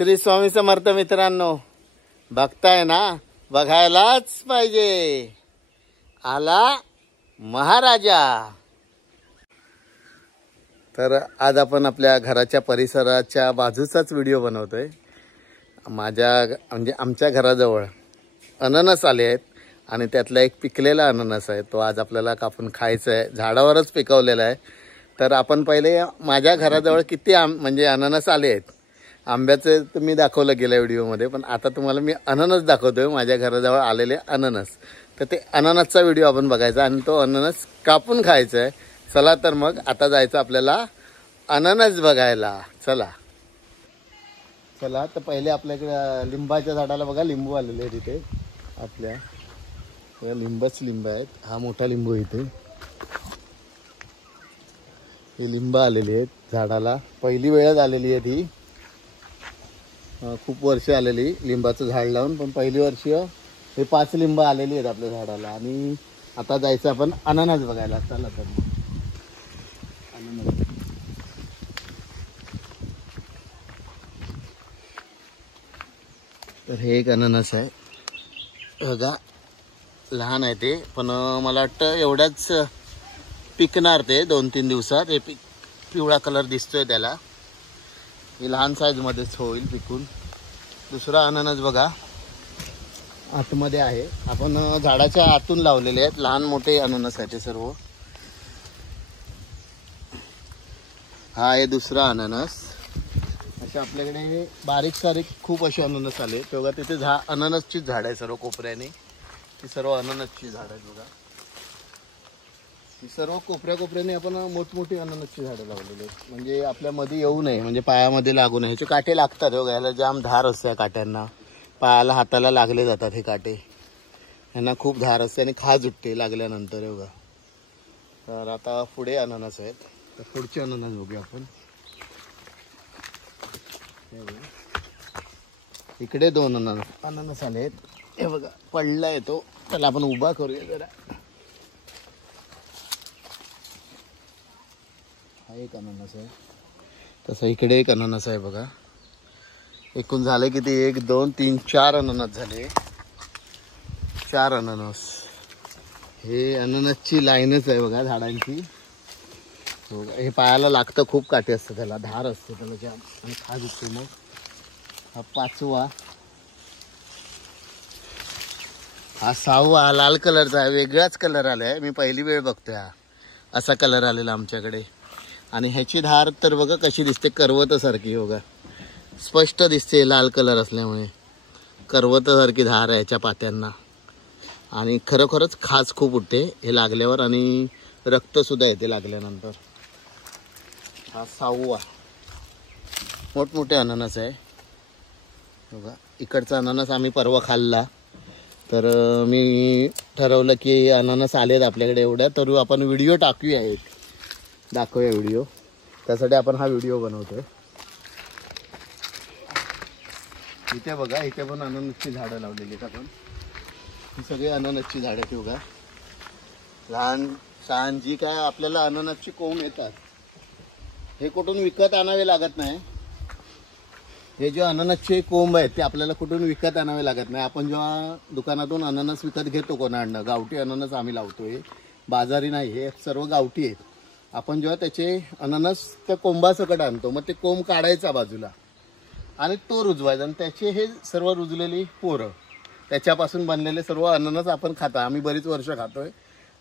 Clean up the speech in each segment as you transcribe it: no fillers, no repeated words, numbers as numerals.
श्री स्वामी समर्थ मित्रांनो, बघताय ना, बघायलाच पाहिजे. आला महाराजा. तर आज आपण आपल्या घराच्या परिसराच्या बाजूचाच व्हिडिओ बनवतोय. आमच्या घराजवळ अननस आले आहेत आणि त्यातला एक पिकलेला अननस आहे. तो आज आपल्याला कापून खायचा आहे. झाडावरच पिकवलेला आहे. तर आपण पहिले माझ्या घराजवळ किती अननस आले आहेत. आंब्याचं तर मी दाखवलं गेल्या व्हिडिओमध्ये, पण आता तुम्हाला मी अननस दाखवतोय. माझ्या घराजवळ आलेले अननस. तर ते अननसचा व्हिडिओ आपण बघायचा आणि तो अननस कापून खायचा आहे. चला तर मग आता जायचं आपल्याला अननस बघायला. चला. तर पहिले आपल्याकडे लिंबाच्या झाडाला बघा लिंबू आलेले आहेत. इथे आपल्या लिंबच लिंब आहेत. हा मोठा लिंबू इथे, हे लिंब आलेली आहेत झाडाला. पहिली वेळच आलेली आहे ती. खूप वर्ष आलेली लिंबाचं झाड लावून, पण पहिली वर्ष हे 5 लिंब आलेली आहेत आपल्या झाडाला. आणि आता जायचं आपण अननस बघायला. चला तर मग अननस. तर हे एक अननस आहे बघा. लहान आहे ते, पण मला वाटतं एवढ्याच पिकणार ते 2-3 दिवसात. हे पिवळा कलर दिसतोय त्याला. हे लहान साईजमध्येच होईल पिकून. दुसरा अननस बघा आतमध्ये आहे. आपण झाडाच्या आतून लावलेले आहेत. लहान मोठे अननस आहेत ते सर्व. हा आहे दुसरा अननस. असे आपल्याकडे बारीक सारीक खूप असे अननस आले. तेव्हा तिथे अननसचीच झाड आहे सर्व कोपऱ्याने. ती सर्व अननसची झाड आहेत बघा. ही सर्व कोपऱ्याने आपण मोठमोठी अननसची झाडं लावलेली आहेत. म्हणजे आपल्या मध्ये येऊ नये, म्हणजे पायामध्ये लागू नये. ह्याचे काटे लागतात बघा. ह्याला जाम धार असते काट्यांना. पायाला हाताला लागले जातात हे काटे. ह्यांना खूप धार असते आणि खाज उठते लागल्यानंतर बघा. तर आता पुढे अननस आहेत. तर पुढचे अननस बघूया आपण. इकडे 2 अननस आले आहेत. हे बघा पडला येतो. त्याला आपण उभा करूया जरा. हा एक अननस आहे. तसं इकडे एक अननस आहे बघा. एकूण झाले किती? 1, 2, 3, 4 अननस झाले. 4 अननस. हे अननसची लाईनच आहे बघा झाडांची. हे पायाला लागतं. खूप काटे असतं त्याला, धार असते त्याला जाम आणि खाज असते. मग हा 5वा. हा 6वा लाल कलरचा आहे. वेगळाच कलर आलाय. मी पहिली वेळ बघतोय हा असा कलर आलेला आमच्याकडे. आणि ह्याची धार तर बघा कशी दिसते, करवतासारखी बघा. स्पष्ट दिसते लाल कलर असल्यामुळे. करवतासारखी धार आहे ह्याच्या पात्यांना. आणि खरोखरच खाज खूप उठते हे लागल्यावर आणि रक्तसुद्धा येते लागल्यानंतर. हा 6वा. मोठमोठे अननस आहे बघा. इकडचा अननस आम्ही परवा खाल्ला. तर मी ठरवलं की अननस आलेत आपल्याकडे एवढ्या, तर आपण व्हिडिओ टाकूया, एक दाखवूया व्हिडिओ. त्यासाठी आपण हा व्हिडिओ बनवतोय. इथे बघा, इथे पण अननसची झाडं लावलेली आहेत आपण. ही सगळी अननसची झाडं आहेत बघा. लहान जी काय आपल्याला अननसची कोंब येतात, हे कुठून विकत आणावे लागत नाही. हे जे अननसचे कोंब आहेत ते आपल्याला कुठून विकत आणावे लागत नाही. आपण जेव्हा दुकानातून अननस विकत घेतो कोणाकडनं, गावठी अननस आम्ही लावतोय, बाजारी नाही. हे सर्व गावठी आहेत. आपण जेव्हा त्याचे अननस त्या कोंबासकट आणतो, मग ते कोंब काढायचा बाजूला आणि तो रुजवायचा. आणि त्याचे हे सर्व रुजलेली पोरं, त्याच्यापासून बनलेले सर्व अननस आपण खातो. आम्ही बरीच वर्ष खातोय.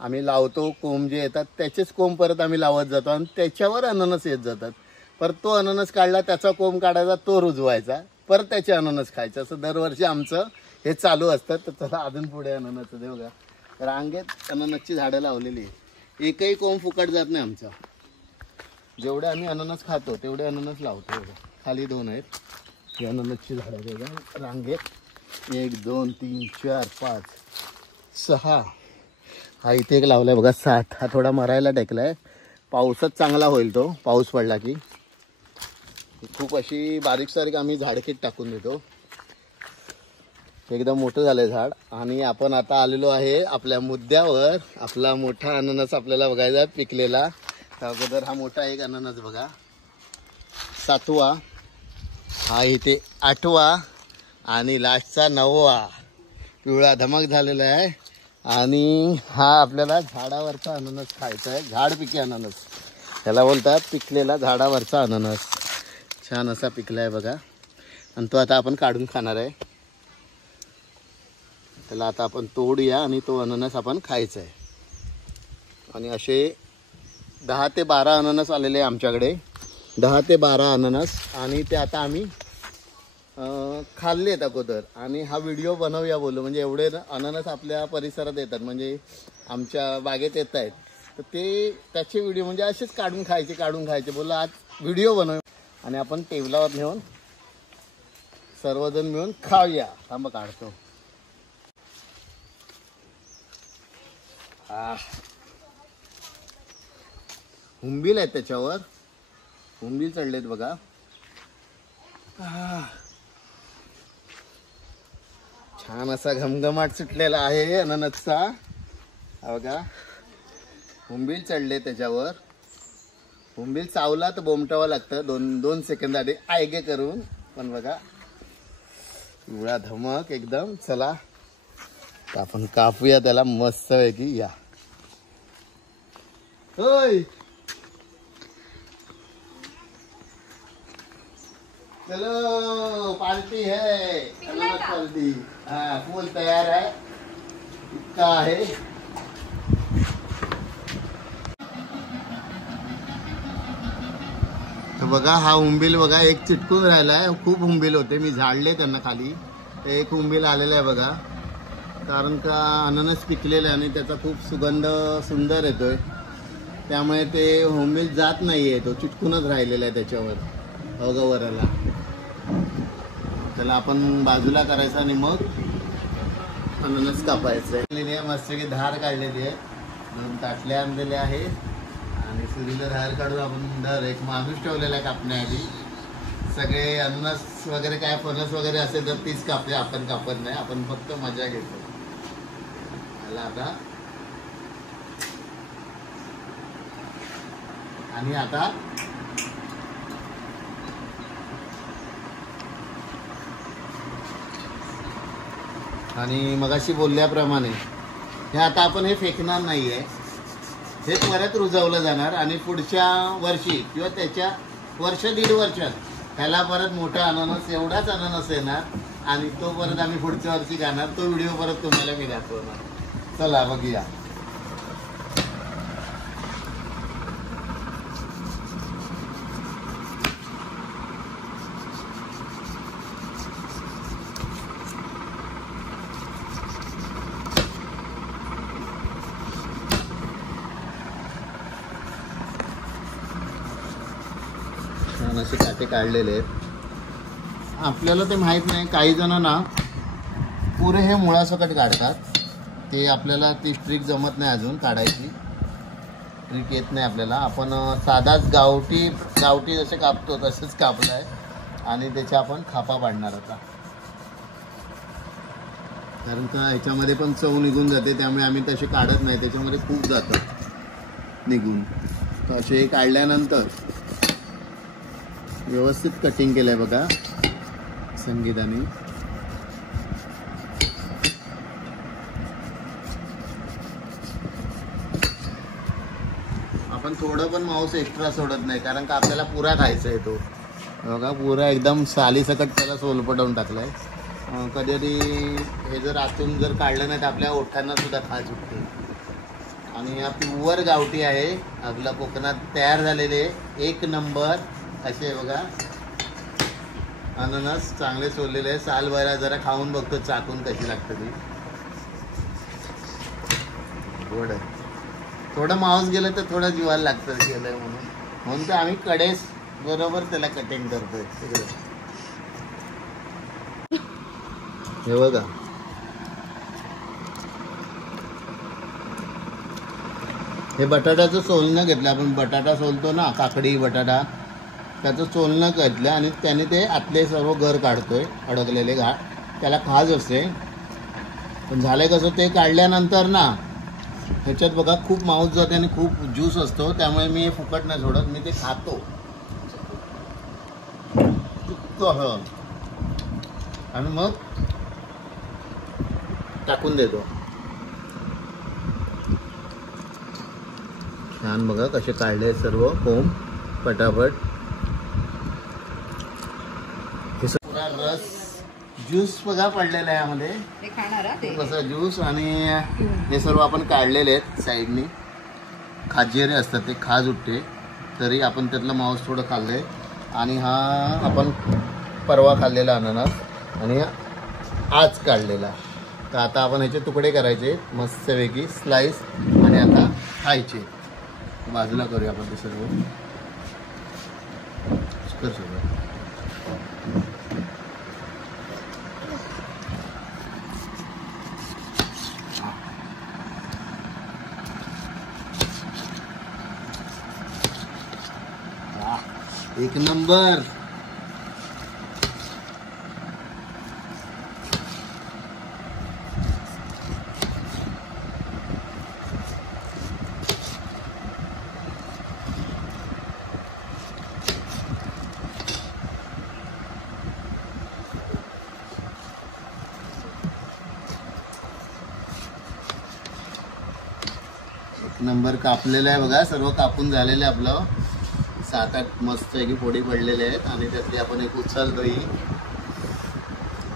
आम्ही लावतो. कोंब जे येतात त्याचेच कोंब परत आम्ही लावत जातो आणि त्याच्यावर अननस येत जातात. परत तो अननस काढला, त्याचा कोंब काढायचा, तो रुजवायचा, परत त्याचे अननस खायचे. असं दरवर्षी आमचं हे चालू असतं. तर चला अजून पुढे अननस दे बघा. रांगेत अननसची झाडं लावलेली आहे. एकही कोंब फुकट जात नाही आमचा. जेवढे आम्ही अननस खातो तेवढे अननस लावतो बघा. खाली 2 आहेत. ही अननसची झाडं बघा रांगेत. 1, 2, 3, 4, 5, 6. हा इथे एक लावलाय बघा 7. हा थोडा मरायला टेकलाय. पाऊसच चांगला होईल तो, पाऊस पडला की. खूप अशी बारीक सारीक आम्ही झाडकीत टाकून देतो. एकदम मोठं झालंय झाड. आणि आपण आता आलेलो आहे आपल्या मुद्द्यावर. आपला मोठा अननस आपल्याला बघायचा पिकलेला. त्या अगोदर हा मोठा एक अननस बघा 7वा. हा इथे 8वा आणि लास्टचा 9वा पिवळा धमक झालेला आहे. आणि हा आपल्याला झाडावरचा अननस खायचा आहे. झाडपिके अननस त्याला बोलतात, पिकलेला झाडावरचा अननस. छान असा पिकला आहे बघा. आणि तो आता आपण काढून खाणार आहे. त्याला आता आपण तोडूया आणि तो अननस आपण खायचा आहे. आणि असे 10 ते 12 अननस आलेले आहे आमच्याकडे. 10 ते 12 अननस. आणि ते आता आम्ही खाल्लेत अगोदर. आणि हा व्हिडिओ बनवूया बोललो, म्हणजे एवढे अननस आपल्या परिसरात येतात, म्हणजे आमच्या बागेत येत आहेत, तर ते त्याचे व्हिडिओ म्हणजे असेच काढून खायचे बोललो आज व्हिडिओ बनवू आणि आपण टेबलावर नेऊन सर्वजण मिळून खाऊया. थांब काढतो. हुंबील आहेत त्याच्यावर, हुंबील चढलेत बघा. छान असा घमघमाट सुटलेला आहे अननसचा. बघा हुंबील चढले त्याच्यावर. हुंबील चावला तर बोमटावं लागतं 2 सेकंद आधी आयगे करून. पण बघा पिवळा धमक एकदम. चला आपण कापूया त्याला मस्त पैकी. या होय चलो पार्टी है, अननस पार्टी. हाँ फूल तैयार है. इतका आहे. तर बघा हा हुंबील बघा एक चिटकून राहिलाय. खूप हुंबील होते, मी झाडले त्यांना खाली. एक हुंबील आलेला आहे बघा. कारण का अननस पिकलेला आहे आणि त्याचा खूप सुगंध सुंदर येतोय, त्यामुळे ते हुंबील जात नाहीये. तो चिटकूनच राहिलेला आहे त्याच्यावर अगवराला. त्याला आपण बाजूला करायचा आणि मग अननस कापायचं. मस्त की धार काढलेली आहे. 2 ताटल्या आणलेल्या आहेत आणि सुरीला धार काढून आपण दर एक माणूस ठेवलेला आहे कापण्याआधी. सगळे अननस वगैरे काय फणस वगैरे असेल तर तीच कापले, आपण कापत नाही. आपण फक्त मजा घेतो. त्याला आता आणि आता आणि मगाशी बोलल्याप्रमाणे हे आता आपण हे फेकणार नाहीये. हे परत रुजवलं जाणार आणि पुढच्या वर्षी किंवा त्याच्या वर्ष 1.5 वर्षात त्याला परत मोठा अननस एवढाच अननस येणार आणि तो परत आम्ही पुढच्या वर्षी खाणार. तो व्हिडिओ परत तुम्हाला मी दाखवणार. चला बघूया. असे काटे काढलेले आहेत. आपल्याला ते माहित नाही, काही जण ना पुरे हे मुळासकट काढतात. ते आपल्याला ती ट्रिक जमत नाही, अजून काढायची ट्रिक येत नाही आपल्याला. आपण साधाच गावठी जसे कापतो तसेच कापलाय आणि त्याच्या आपण खापा पाडणार आता. कारण का ह्याच्यामध्ये पण चव निघून जाते, त्यामुळे आम्ही तसे काढत नाही. त्याच्यामध्ये खूप जातं निघून. तर असे काढल्यानंतर व्यवस्थित कटिंग केलंय बघा संगीताने. आपण थोडं पण मांस एक्स्ट्रा सोडत नाही, कारण का आपल्याला पुरा खायचा आहे. तो बघा पुरा एकदम सालीसकट त्याला सोलपटवून टाकलाय. कधी हे जर आतून जर काढलं नाही तर आपल्या ओठांना सुद्धा खाज उठते. आणि हा प्युअर गावठी आहे, आपला कोकणात तयार झालेले 1 नंबर असे बघा अननस. चांगले सोललेले आहे. सालभरा जरा खाऊन बघतो चाकून कशी लागतं ती. गोड आहे. थोडं मांस गेलं तर थोडं जीवाला लागतं गेलं म्हणून तर आम्ही कडेस बरोबर त्याला कटिंग करतोय. हे बघा हे बटाट्याचं सोलणं घेतलं आपण. बटाटा सोलतो ना, काकडी बटाटा, त्याचं सोलणं घेतलं आणि त्याने ते आतले सर्व गर काढतोय, अडकलेले घाट. त्याला खाज असते. पण झालंय कसं, ते काढल्यानंतर ना ह्याच्यात बघा खूप मांस जाते आणि खूप ज्यूस असतो, त्यामुळे मी फुकट नाही सोडत, मी ते खातो. मस्त असं आणि मग टाकून देतो. छान बघा कसे काढले सर्व कोंब पटापट. पुरा रस ज्यूस बघा पडलेला आहे यामध्ये, कसा ज्यूस. आणि हे सर्व आपण काढलेले आहेत साईडनी. खाजेरे असतात ते खाज उठते तरी आपण त्यातलं मांस थोडं खाल्लंय. आणि हा आपण परवा खाल्लेला अननस आणि आज काढलेला. तर आता आपण ह्याचे तुकडे करायचे मस्तपैकी स्लाइस आणि आता खायचे. बाजूला करूया आपण ते सर्व. कर सगळं. एक नंबर. नंबर कापलेला आहे बघा. सर्व कापून झालेलं आहे आपलं. 7-8 मस्त आहे की फोडी पडलेले आहेत. आणि त्यातली आपण एक उचलतोय.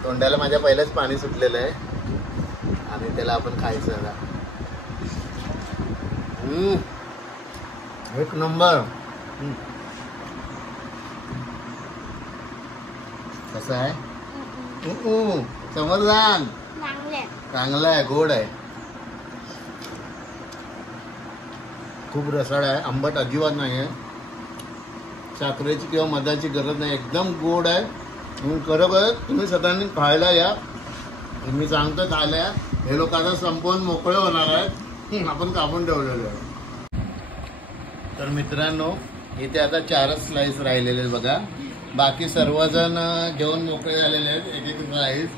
तोंडाला माझ्या पहिल्याच पाणी सुटलेलं आहे आणि त्याला आपण खायचं आता. एक नंबर. कसं आहे? समोर सांग. चांगलं आहे, गोड आहे, खूप रसाळ आहे, आंबट अजिबात नाही आहे. साखरेची किंवा मधाची गरज नाही, एकदम गोड आहे. खरोखर तुम्ही सगळ्यांनी खायला या. मी सांगतो खायला या. हे लोक आता संपवून मोकळे होणार आहेत. आपण कापून ठेवलेलं आहे. तर मित्रांनो इथे आता 4च स्लाइस राहिलेले बघा. बाकी सर्वजण घेऊन मोकळे झालेले आहेत एक एक स्लाइस.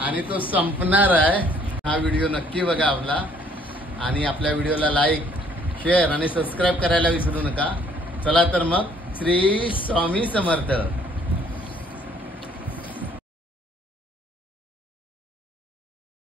आणि तो संपणार आहे. हा व्हिडिओ नक्की बघा आपला. आणि आपल्या व्हिडिओला लाईक, शेअर आणि सबस्क्राईब करायला विसरू नका. चला तर मग श्री स्वामी समर्थ.